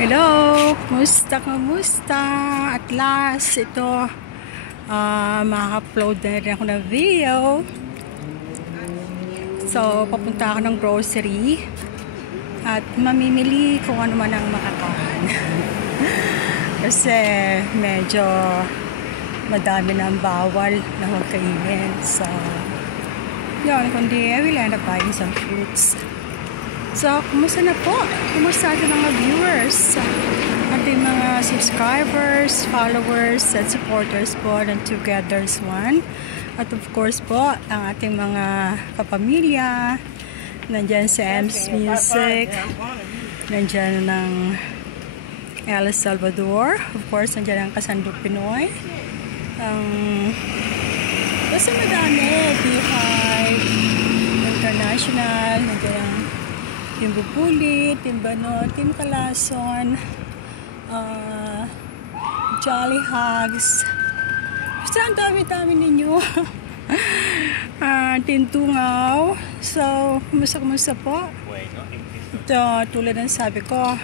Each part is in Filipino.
Hello! Kumusta? At last, ito, maka-upload na rin ako ng video. So, papunta ako ng grocery at mamimili kung ano man ang makakain. Kasi medyo madami na ang bawal na huwag kainin. So, yun, kundi I will end up buying some fruits. So, kumusta na po? Kumusta ating mga viewers? Ating mga subscribers, followers, and supporters po ng Together's One. At of course po, ang ating mga kapamilya. Nandyan si Ems Music. Nandyan ng El Salvador. Of course, nandyan ang Kasandok Pinoy. Basta madami. Beehive, International, nandyan ang Team Bubulit, Team Banot, Team Kalason, Jolly Hugs. Basta ang dami-dami ninyo. Team Tungaw. So, kumusta po? Ito, tulad ng sabi ko,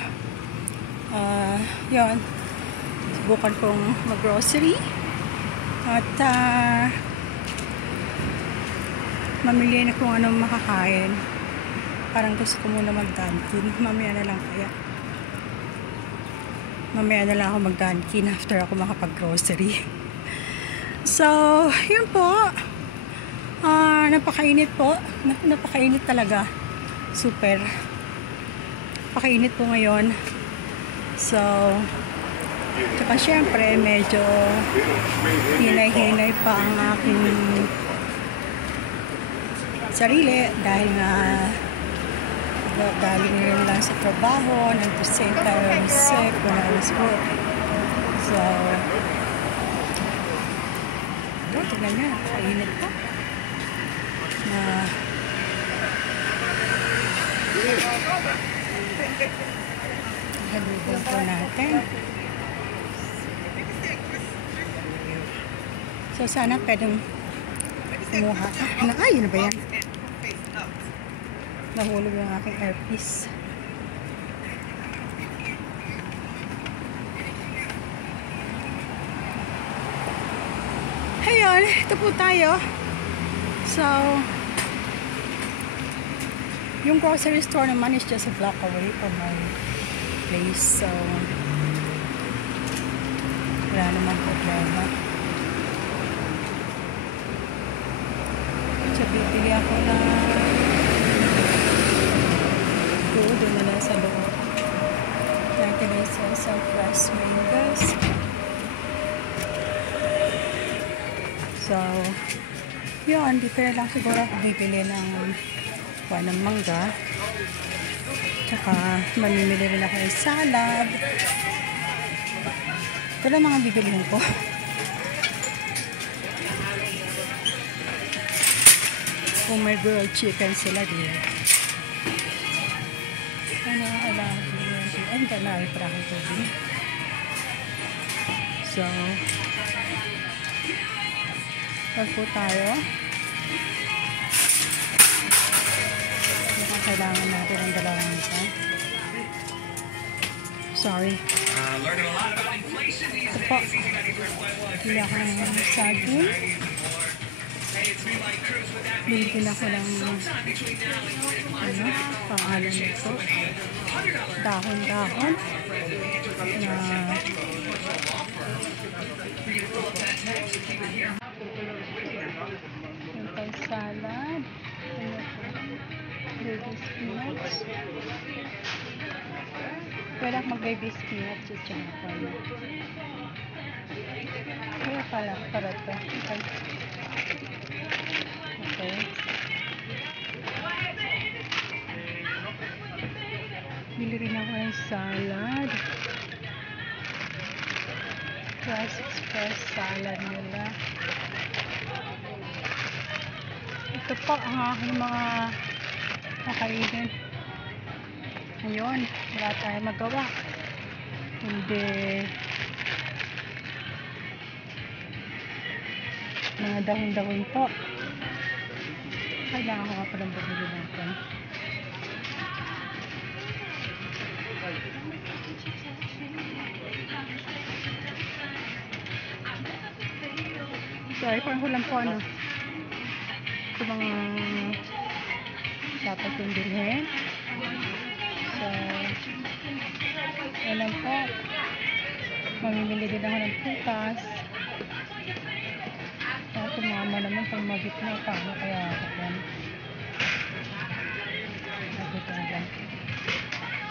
yun, subukan kong mag-grocery at mamili na kung anong makakain. Parang gusto ko muna mag-Dunkin. Mamaya na lang kaya. Mamaya na lang ako mag-Dunkin after ako makapag-grocery. So, yun po. Napakainit po. Napakainit talaga. Super. Napakainit po ngayon. So, tsaka syempre, medyo hinay-hinay pa ang aking sarili dahil nga galing ngayon lang sa trabaho, and at the same time I was sick when I was working. So, tignan nyo, kainit po. Halubog po natin. So, sana pwedeng kumuha. Ay, yun ba yan? Nahulog yung aking earpiece. Ayun, ito po tayo. So, yung grocery store naman is just a block away from my place. So, wala naman problema. So, bibili ako na doon na lang sa loob. Natin ay sa fresh mangoes. So, yun, di pera lang siguro ako bibili ng ng mangga. Tsaka, mamimili rin ako ng salad. Ito lang mga bibilihin ko. Kung may grilled chicken sila din. Ay, hindi na rin para akong tubig. So, pag po tayo, kailangan natin ang dalawang isa. Sorry. Ito po. Bili ako ng saging. Bili ako ng pangalan nito. Dahon-dahon na yung salad, baby spinach. Pwede ako mag-baby spinach at siyang pala. Kaya pala, para ito. Okay. Bili rin ako ng salad. Rice Express salad nila. Ito po ang aking mga makainin. Ayun, wala tayo magawa. Hindi mga dahon-dahon po. Kailangan ko nga palang bumili natin. Sorry, parang ko lang po ano. Ito mga dapat yung bilhin. So, yan lang po. Mamimili din ako ng putas. Tumama naman pag magitna. Paano kaya ako yan? Magitna lang.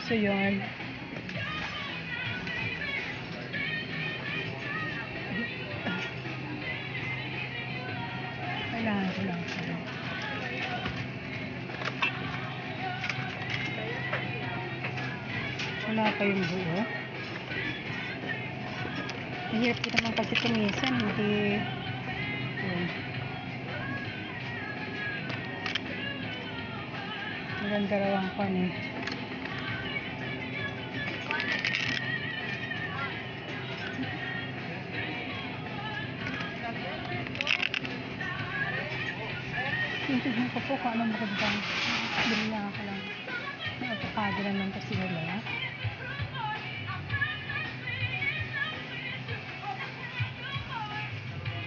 So, yun. Kailangan ko lang. Wala pa yung buo. Mahirap din naman kasi tumisan. Hindi. Yun. Maganda raw ang pan eh. Tingnan ko po kung anong magandang bili na ako lang. May avocado naman kasi wala.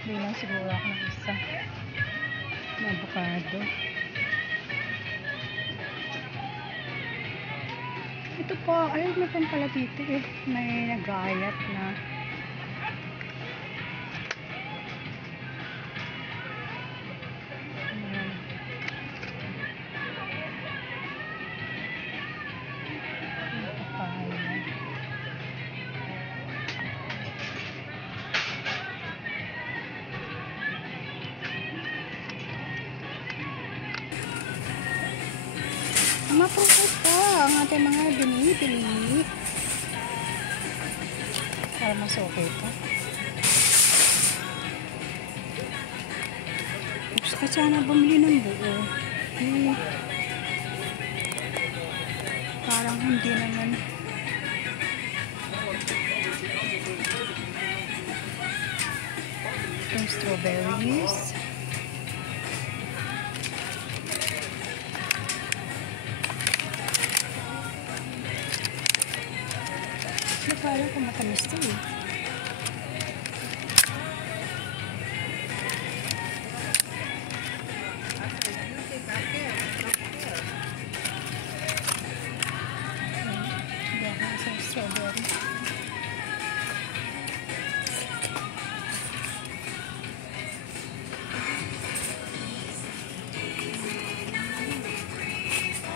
Bili lang siguro ako ng isa na avocado. Ito po, ayun na pang pala dito eh. May nagayat na. Maprutas pa ang ating mga binibili para mas okay pa. Gusto ka sana bumili ng buo. Parang hindi naman. Itong strawberries. Parang kung matamis ito eh. Strawberry.